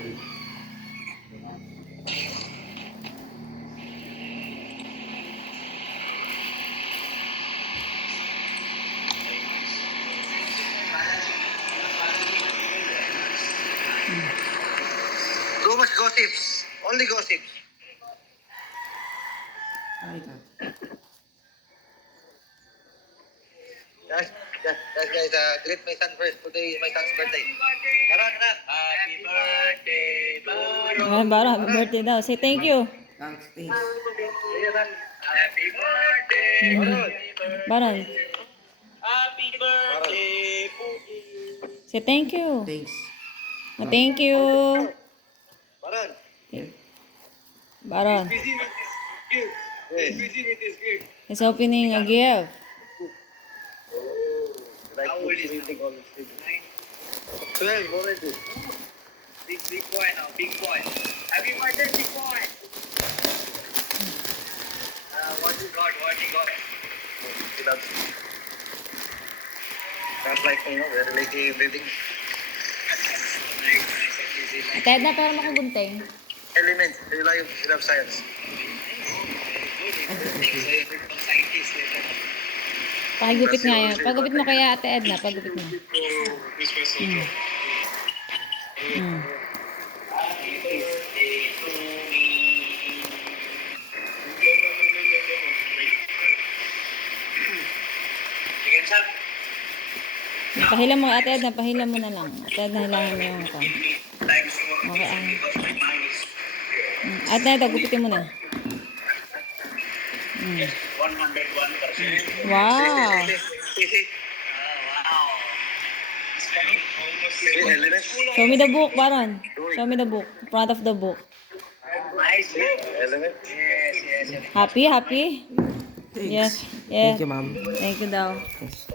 Too much gossips. Only gossips. Guys, greet my son first. Today is my son's birthday. Baron, anak. Happy birthday, Baron. Baron, happy birthday daw. Say thank you. Thanks. Happy birthday, Baron. Baron, Happy birthday, say thank you. Thanks. Thank you. Baron. Baron, Busy with his gift. Busy with his gift. he's opening a gift. How old is he? 12 already. Big boy now, big boy. Happy birthday, big boy. What you got? He loves you. Not like, very like everything. Ted na pero makagunting. Elements, he loves science. Pagupit nga yan. Pagupit mo kaya Ate Edna. Pagupit mo. Pahilam mo Ate Edna. Pahilam mo na lang. Ate Edna, hilangan mo yung ito. Okay ang... Ate Edna, gupitin mo na. 101%. Wow! Show me the book, Baron. Show me the book. Front of the book. Nice. Element. Yes. Happy? Happy? Thanks. Yes. Yeah. Thank you, ma'am. Thank you daw. Yes.